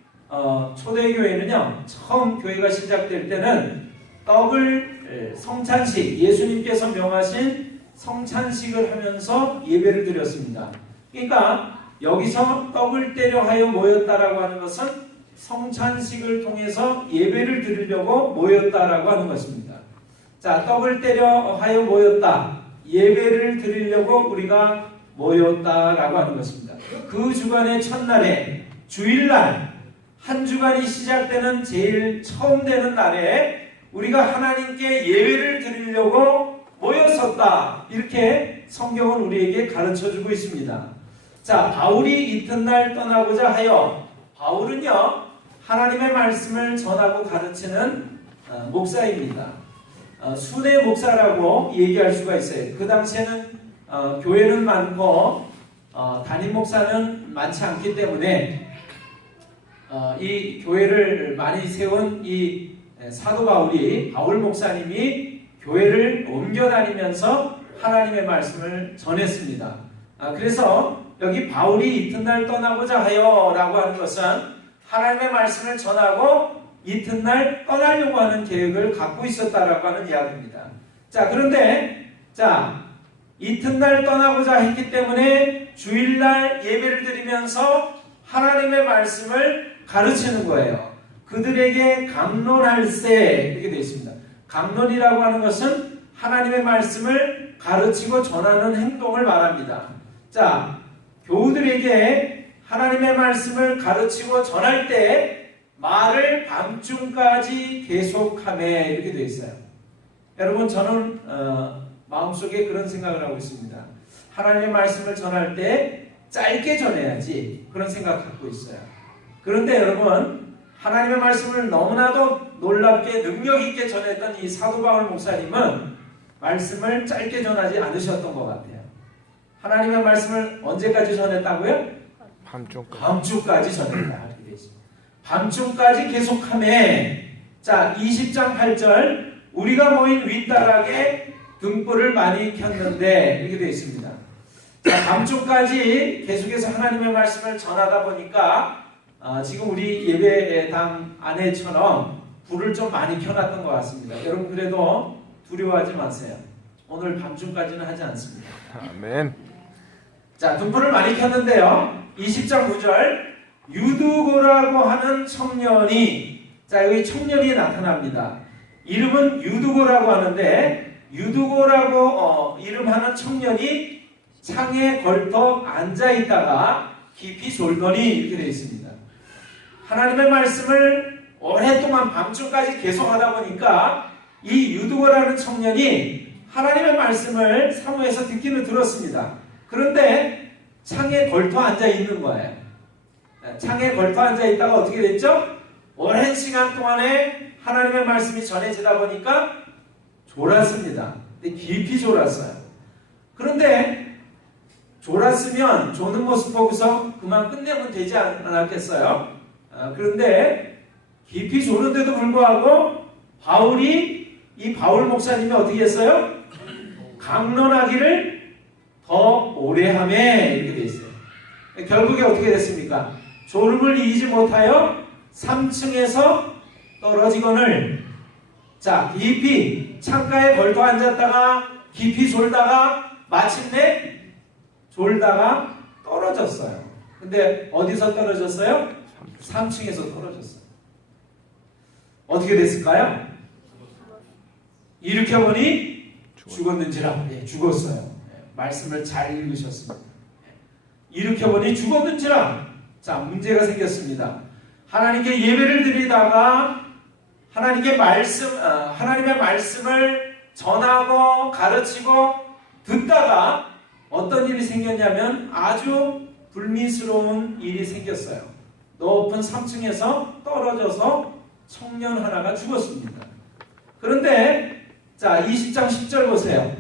초대교회는요, 처음 교회가 시작될 때는 떡을 성찬식, 예수님께서 명하신 성찬식을 하면서 예배를 드렸습니다. 그러니까 여기서 떡을 떼려 하여 모였다라고 하는 것은 성찬식을 통해서 예배를 드리려고 모였다라고 하는 것입니다. 자, 떡을 떼려 하여 모였다. 예배를 드리려고 우리가 모였다라고 하는 것입니다. 그 주간의 첫날에 주일날, 한 주간이 시작되는 제일 처음 되는 날에 우리가 하나님께 예배를 드리려고 모였었다. 이렇게 성경은 우리에게 가르쳐주고 있습니다. 자, 바울이 이튿날 떠나고자 하여, 바울은요 하나님의 말씀을 전하고 가르치는 목사입니다. 순회 목사라고 얘기할 수가 있어요. 그 당시에는 교회는 많고 담임 목사는 많지 않기 때문에 이 교회를 많이 세운 이 사도 바울이, 바울 목사님이 교회를 옮겨 다니면서 하나님의 말씀을 전했습니다. 그래서 여기 바울이 이튿날 떠나고자 하여 라고 하는 것은 하나님의 말씀을 전하고 이튿날 떠나려고 하는 계획을 갖고 있었다라고 하는 이야기입니다. 자, 그런데 이튿날 떠나고자 했기 때문에 주일날 예배를 드리면서 하나님의 말씀을 가르치는 거예요. 그들에게 강론할세, 이렇게 되어 있습니다. 강론이라고 하는 것은 하나님의 말씀을 가르치고 전하는 행동을 말합니다. 자, 교우들에게 하나님의 말씀을 가르치고 전할 때 말을 밤중까지 계속하며, 이렇게 되어 있어요. 여러분, 저는 마음속에 그런 생각을 하고 있습니다. 하나님의 말씀을 전할 때 짧게 전해야지, 그런 생각 갖고 있어요. 그런데 여러분, 하나님의 말씀을 너무나도 놀랍게 능력 있게 전했던 이 사도 바울 목사님은 말씀을 짧게 전하지 않으셨던 것 같아요. 하나님의 말씀을 언제까지 전했다고요? 밤중까지 전했다. 이렇게 되어 있습니다. 밤중까지 계속하며, 자, 20장 8절, 우리가 모인 윗다락에 등불을 많이 켰는데, 이렇게 되어 있습니다. 자, 밤중까지 계속해서 하나님의 말씀을 전하다 보니까 지금 우리 예배당 안에처럼 불을 좀 많이 켜놨던 것 같습니다. 여러분, 그래도 두려워하지 마세요. 오늘 밤중까지는 하지 않습니다. 아멘. 자, 등불을 많이 켰는데요. 20장 9절, 유두고라고 하는 청년이, 자, 여기 청년이 나타납니다. 이름은 유두고라고 하는데, 유두고라고 이름하는 청년이 창에 걸터 앉아있다가 깊이 졸더니, 이렇게 되어 있습니다. 하나님의 말씀을 오랫동안 밤중까지 계속하다 보니까 이 유두고라는 청년이 하나님의 말씀을 사모해서 듣기는 들었습니다. 그런데 창에 걸터 앉아 있는 거예요. 창에 걸터 앉아 있다가 어떻게 됐죠? 오랜 시간 동안에 하나님의 말씀이 전해지다 보니까 졸았습니다. 근데 깊이 졸았어요. 그런데 졸았으면 조는 모습 보고서 그만 끝내면 되지 않았겠어요? 그런데 깊이 졸은데도 불구하고 이 바울 목사님이 어떻게 했어요? 강론하기를 더 오래 하며, 이렇게 되어 있어요. 결국에 어떻게 됐습니까? 졸음을 이기지 못하여 3층에서 떨어지거늘, 자, 깊이 창가에 걸터 앉았다가 깊이 졸다가 마침내 졸다가 떨어졌어요. 근데 어디서 떨어졌어요? 3층에서 떨어졌어요. 어떻게 됐을까요? 일으켜보니 죽었는지라. 네, 죽었어요. 말씀을 잘 읽으셨습니다. 일으켜보니 죽었는지라. 자, 문제가 생겼습니다. 하나님께 예배를 드리다가 하나님의 말씀을 전하고 가르치고 듣다가 어떤 일이 생겼냐면 아주 불미스러운 일이 생겼어요. 높은 3층에서 떨어져서 청년 하나가 죽었습니다. 그런데 자, 20장 10절 보세요.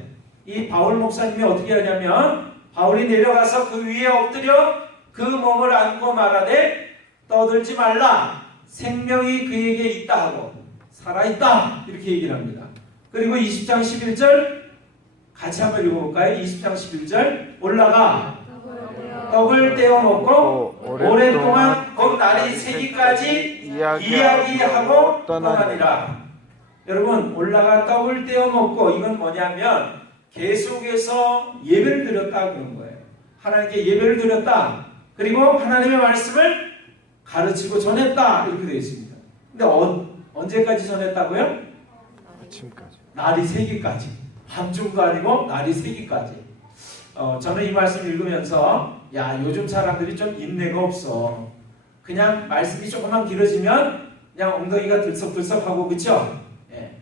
이 바울 목사님이 어떻게 하냐면 바울이 내려가서 그 위에 엎드려 그 몸을 안고 말하되 떠들지 말라, 생명이 그에게 있다 하고 살아있다, 이렇게 얘기를 합니다. 그리고 20장 11절 같이 한번 읽어볼까요? 20장 11절 올라가 떡을 떼어 먹고 오랫동안 곧 날이 새기까지 이야기하고 떠나니라. 여러분 올라가 떡을 떼어 먹고 이건 뭐냐면 계속해서 예배를 드렸다 그런 거예요. 하나님께 예배를 드렸다. 그리고 하나님의 말씀을 가르치고 전했다 이렇게 되어 있습니다. 근데 언제까지 전했다고요? 아침까지. 날이 새기까지. 밤중도 아니고 날이 새기까지. 저는 이 말씀 읽으면서 야 요즘 사람들이 좀 인내가 없어. 그냥 말씀이 조금만 길어지면 그냥 엉덩이가 들썩들썩하고 그쵸? 예.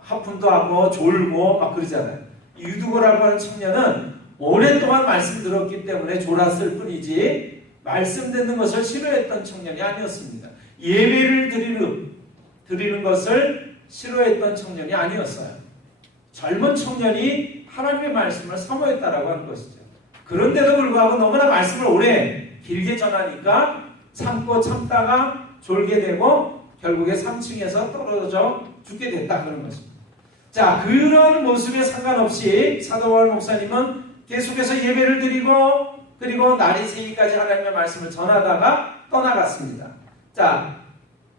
하품도 하고 졸고 막 그러잖아요. 유두고라고 하는 청년은 오랫동안 말씀 들었기 때문에 졸았을 뿐이지 말씀 듣는 것을 싫어했던 청년이 아니었습니다. 예배를 드리는 것을 싫어했던 청년이 아니었어요. 젊은 청년이 하나님의 말씀을 사모했다라고 하는 것이죠. 그런데도 불구하고 너무나 말씀을 오래 길게 전하니까 참고 참다가 졸게 되고 결국에 3층에서 떨어져 죽게 됐다 그런 것입니다. 자, 그런 모습에 상관없이 사도 바울 목사님은 계속해서 예배를 드리고 그리고 날이 새기까지 하나님의 말씀을 전하다가 떠나갔습니다. 자,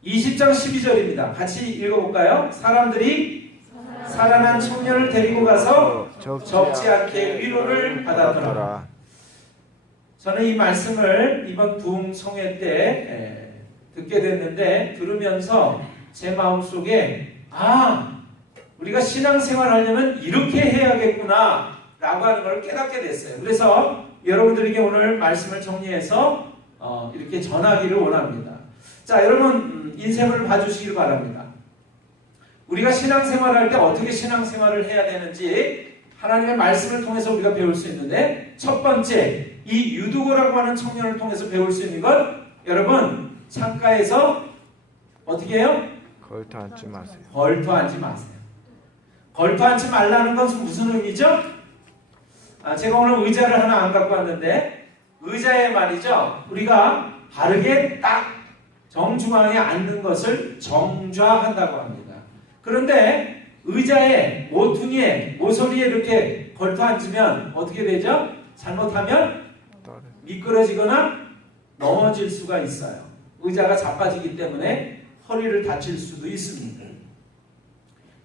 20장 12절입니다. 같이 읽어볼까요? 사람들이 살아난 청년을 데리고 가서 적지 않게 위로를 받았더라. 저는 이 말씀을 이번 부흥성회 때 듣게 됐는데 들으면서 제 마음속에 우리가 신앙생활 하려면 이렇게 해야겠구나 라고 하는 걸 깨닫게 됐어요. 그래서 여러분들에게 오늘 말씀을 정리해서 이렇게 전하기를 원합니다. 자, 여러분 인생을 봐주시기를 바랍니다. 우리가 신앙생활을 할 때 어떻게 신앙생활을 해야 되는지 하나님의 말씀을 통해서 우리가 배울 수 있는데 첫 번째 이 유두고라고 하는 청년을 통해서 배울 수 있는 것 여러분 창가에서 어떻게 해요? 걸터 앉지 마세요. 걸터 앉지 마세요. 걸터 앉지 말라는 것은 무슨 의미죠? 제가 오늘 의자를 하나 안 갖고 왔는데 의자에 말이죠. 우리가 바르게 딱 정중앙에 앉는 것을 정좌한다고 합니다. 그런데 의자에 모퉁이에 모서리에 이렇게 걸터 앉으면 어떻게 되죠? 잘못하면 미끄러지거나 넘어질 수가 있어요. 의자가 자빠지기 때문에 허리를 다칠 수도 있습니다.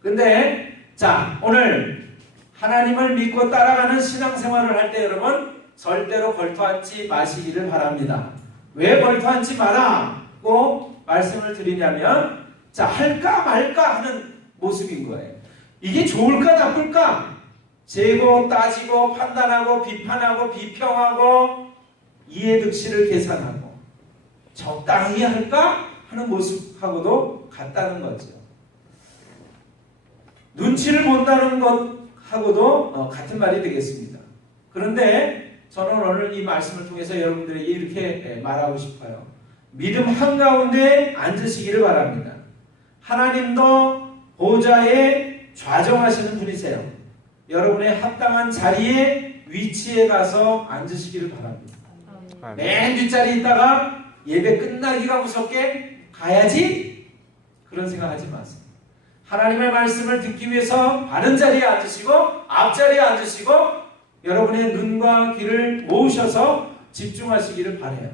근데 자 오늘 하나님을 믿고 따라가는 신앙생활을 할 때 여러분 절대로 걸터 앉지 마시기를 바랍니다. 왜 걸터 앉지 마라고 말씀을 드리냐면 자 할까 말까 하는 모습인 거예요. 이게 좋을까 나쁠까 재고 따지고 판단하고 비판하고 비평하고 이해득실을 계산하고 적당히 할까 하는 모습하고도 같다는 거죠. 눈치를 본다는 것하고도 같은 말이 되겠습니다. 그런데 저는 오늘 이 말씀을 통해서 여러분들에게 이렇게 말하고 싶어요. 믿음 한가운데 앉으시기를 바랍니다. 하나님도 보좌에 좌정하시는 분이세요. 여러분의 합당한 자리에 위치에 가서 앉으시기를 바랍니다. 맨 뒷자리에 있다가 예배 끝나기가 무섭게 가야지 그런 생각하지 마세요. 하나님의 말씀을 듣기 위해서 바른 자리에 앉으시고 앞자리에 앉으시고 여러분의 눈과 귀를 모으셔서 집중하시기를 바라요.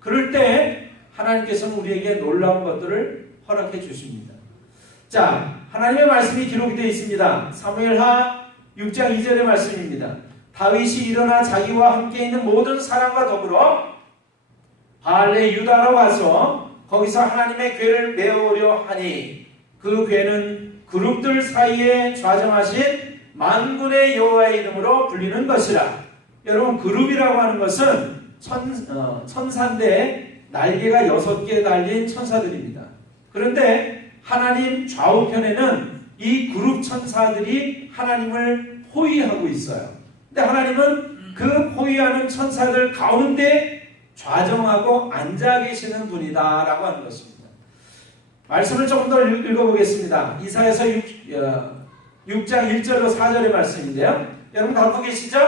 그럴 때 하나님께서는 우리에게 놀라운 것들을 허락해 주십니다. 자, 하나님의 말씀이 기록이 되어 있습니다. 사무엘하 6장 2절의 말씀입니다. 다윗이 일어나 자기와 함께 있는 모든 사람과 더불어 바알레 유다로 가서 거기서 하나님의 궤를 메우려 하니 그 궤는 그룹들 사이에 좌정하신 만군의 여호와의 이름으로 불리는 것이라. 여러분 그룹이라고 하는 것은 천사인데 날개가 6개 달린 천사들입니다. 그런데 하나님 좌우편에는 이 그룹 천사들이 하나님을 호위하고 있어요. 근데 하나님은 그 호위하는 천사들 가운데 좌정하고 앉아 계시는 분이다 라고 하는 것입니다. 말씀을 조금 더 읽어보겠습니다. 이사야서 6장 1절로 4절의 말씀인데요. 여러분 갖고 계시죠?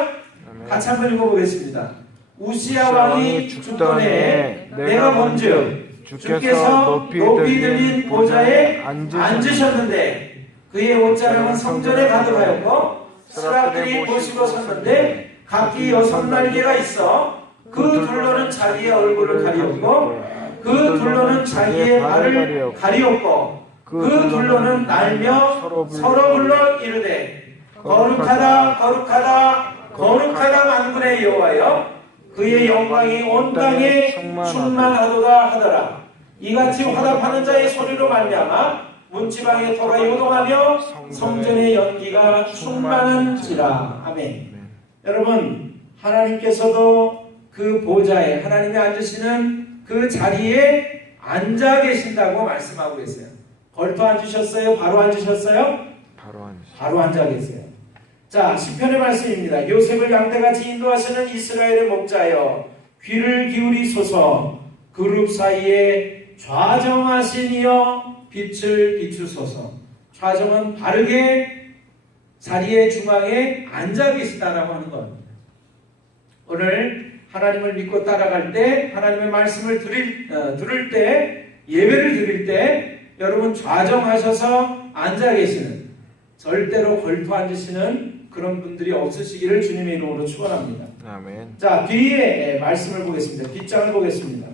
같이 한번 읽어보겠습니다. 우시야 왕이 죽던 해에 내가 본즉 주께서 높이 들린 보좌에 앉으셨는데 그의 옷자락은 성전에 가득하였고 스라들이 모시고 섰는데 각기 6날개가 있어 그 둘로는 자기의 얼굴을 가리었고 그 둘로는 자기의 발을 가리었고 그 둘로는 날며 서로 불러 이르되 거룩하다 거룩하다 거룩하다 만군의 여호와여 그의 영광이 온 땅에 충만하도다 하더라. 이같이 화답하는 자의 소리로 말미암아 문지방의 터가 요동하며 성전의 연기가 충만한지라. 아멘. 여러분, 하나님께서도 그 보좌에 하나님이 앉으시는 그 자리에 앉아 계신다고 말씀하고 계세요. 걸터 앉으셨어요? 바로 앉으셨어요? 바로 앉아 계세요. 자, 시편의 말씀입니다. 요셉을 양떼같이 인도하시는 이스라엘의 목자여 귀를 기울이소서. 그룹 사이에 좌정하신 이여 빛을 비추소서. 좌정은 바르게 자리의 중앙에 앉아 계시다라고 하는 겁니다. 오늘 하나님을 믿고 따라갈 때, 하나님의 말씀을 들을 때, 예배를 드릴 때 여러분 좌정하셔서 앉아 계시는, 절대로 걸터 앉으시는 그런 분들이 없으시기를 주님의 이름으로 축원합니다. 아멘. 자, 뒤에 말씀을 보겠습니다. 뒷장을 보겠습니다.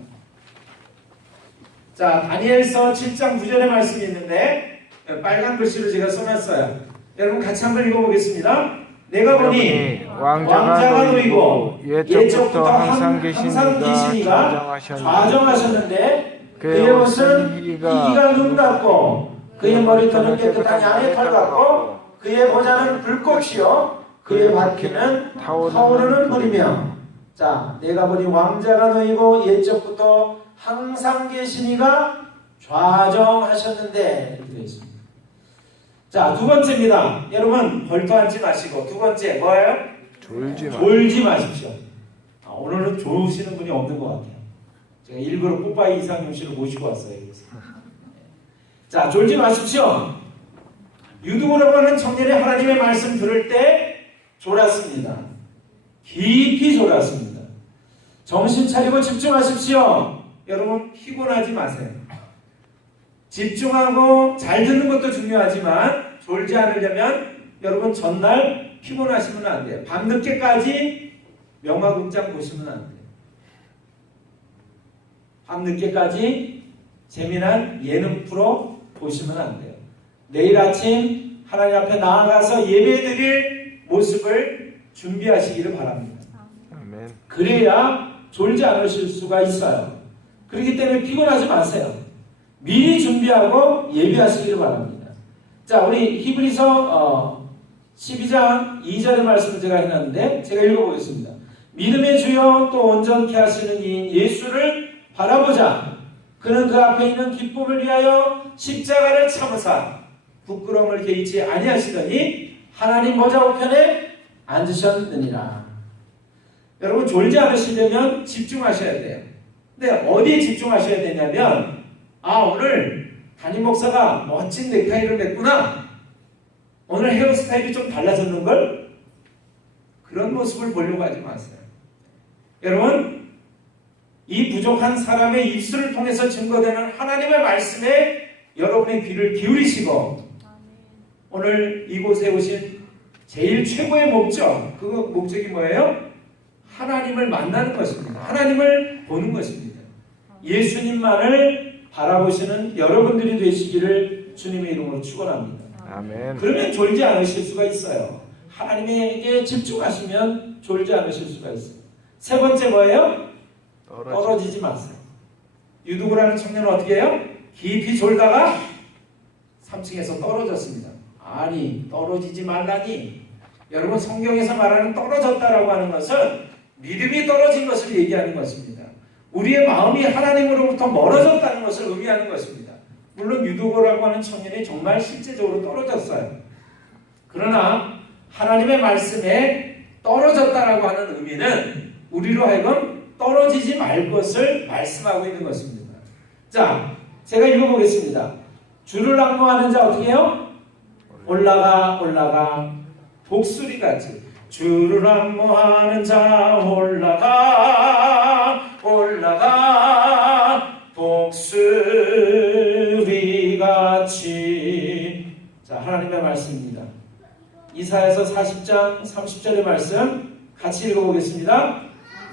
자, 다니엘서 7장 9절의 말씀이 있는데 빨간 글씨로 제가 써놨어요. 여러분 같이 한번 읽어보겠습니다. 내가 보니 왕자가 놓이고 옛적부터 항상 계시니가 좌정하셨는데 그의 옷은 희기가 눈 같고 그의 머리털은 깨끗한 양의 털 같고 그의 보좌는 불꽃이요 그의 바퀴는 타오르는 불이며. 자, 내가 보니 왕자가 놓이고 옛적부터 항상 계시니가 좌정하셨는데 이렇게 되어 있습니다. 자, 두 번째입니다. 여러분 벌터 앉지 마시고 두 번째 뭐예요? 졸지 마십시오. 오늘은 졸으시는 분이 없는 것 같아요. 제가 일부러 뽀빠이 이상용 씨를 모시고 왔어요. 자, 졸지 마십시오. 유두라고 하는 청년이 하나님의 말씀 들을 때 졸았습니다. 깊이 졸았습니다. 정신 차리고 집중하십시오. 여러분 피곤하지 마세요. 집중하고 잘 듣는 것도 중요하지만 졸지 않으려면 여러분 전날 피곤하시면 안 돼요. 밤늦게까지 명화극장 보시면 안 돼요. 밤늦게까지 재미난 예능 프로 보시면 안 돼요. 내일 아침 하나님 앞에 나아가서 예배드릴 모습을 준비하시기를 바랍니다. 아멘. 그래야 졸지 않으실 수가 있어요. 그렇기 때문에 피곤하지 마세요. 미리 준비하고 예배하시기를 바랍니다. 자, 우리 히브리서 12장 2절의 말씀을 제가 해놨는데 제가 읽어보겠습니다. 믿음의 주여 또 온전케 하시는 이인 예수를 바라보자. 그는 그 앞에 있는 기쁨을 위하여 십자가를 참으사 부끄러움을 개의치 아니하시더니 하나님 보좌 우편에 앉으셨느니라. 여러분 졸지 않으시려면 집중하셔야 돼요. 근데 어디에 집중하셔야 되냐면 오늘 담임 목사가 멋진 넥타이를 맸구나. 오늘 헤어스타일이 좀 달라졌는걸? 그런 모습을 보려고 하지 마세요. 여러분 이 부족한 사람의 입술을 통해서 증거되는 하나님의 말씀에 여러분의 귀를 기울이시고 오늘 이곳에 오신 제일 최고의 목적, 그 목적이 뭐예요? 하나님을 만나는 것입니다. 하나님을 보는 것입니다. 예수님만을 바라보시는 여러분들이 되시기를 주님의 이름으로 축원합니다. 아멘. 그러면 졸지 않으실 수가 있어요. 하나님에게 집중하시면 졸지 않으실 수가 있어요. 세 번째 뭐예요? 떨어지지 마세요. 유두고라는 청년은 어떻게 해요? 깊이 졸다가 3층에서 떨어졌습니다. 아니 떨어지지 말라니. 여러분 성경에서 말하는 떨어졌다라고 하는 것은 믿음이 떨어진 것을 얘기하는 것입니다. 우리의 마음이 하나님으로부터 멀어졌다는 것을 의미하는 것입니다. 물론 유두고라고 하는 청년이 정말 실제적으로 떨어졌어요. 그러나 하나님의 말씀에 떨어졌다라고 하는 의미는 우리로 하여금 떨어지지 말 것을 말씀하고 있는 것입니다. 자, 제가 읽어보겠습니다. 주를 앙모하는 자 어떻게 해요? 올라가 올라가 독수리같이 주를 앙모하는 자 올라가 올라가 독수리같이. 자, 하나님의 말씀입니다. 이사야서 40장 30절의 말씀 같이 읽어보겠습니다.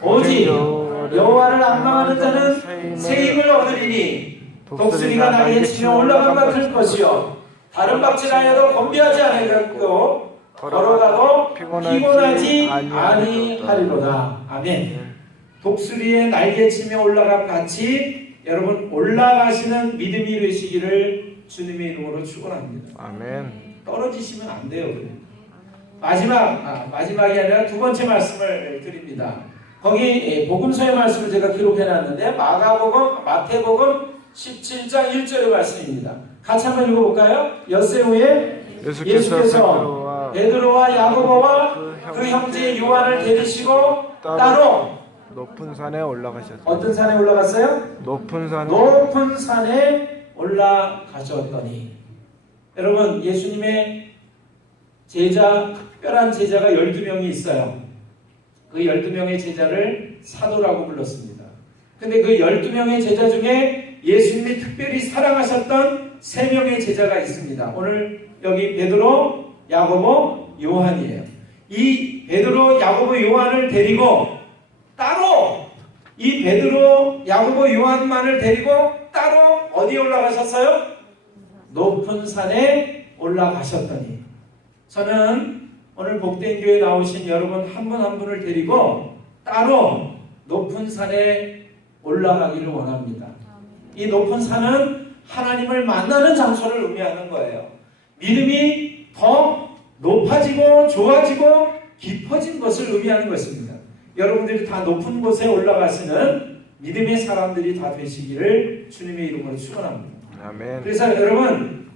오직 여호와를 앙망하는 자는 새 힘을 얻으리니 독수리가 날개 치며 올라간 같을 것이요 다른 박질하여도 곤비하지 아니하고 걸어가도 피곤하지 아니하리로다. 아멘. 독수리의 날개 치며 올라간 같이 여러분 올라가시는 믿음이 되시기를 주님의 이름으로 축원합니다. 아멘. 떨어지시면 안 돼요. 마지막이 아니라 두 번째 말씀을 드립니다. 거기 복음서의 말씀을 제가 기록해놨는데 마가복음, 마태복음 17장 1절의 말씀입니다. 같이 한번 읽어볼까요? 엿새 후에 예수께서 베드로와 야고보와 그 형제 요한을 데리시고 따로 높은 산에 올라가셨어요. 어떤 산에 올라갔어요? 높은 산에 올라가셨더니 여러분 예수님의 특별한 제자가 12명이 있어요. 그 12명의 제자를 사도라고 불렀습니다. 근데 그 12명의 제자 중에 예수님이 특별히 사랑하셨던 3명의 제자가 있습니다. 오늘 여기 베드로, 야고보, 요한이에요. 이 베드로, 야고보, 요한을 데리고 따로 이 베드로, 야고보, 요한만을 데리고 따로 어디에 올라가셨어요? 높은 산에 올라가셨더니 저는 오늘 복된 교회에 나오신 여러분 한 분 한 분을 데리고 따로 높은 산에 올라가기를 원합니다. 이 높은 산은 하나님을 만나는 장소를 의미하는 거예요. 믿음이 더 높아지고 좋아지고 깊어진 것을 의미하는 것입니다. 여러분들이 다 높은 곳에 올라가시는 믿음의 사람들이 다 되시기를 주님의 이름으로 축원합니다. 아멘. 그래서 여러분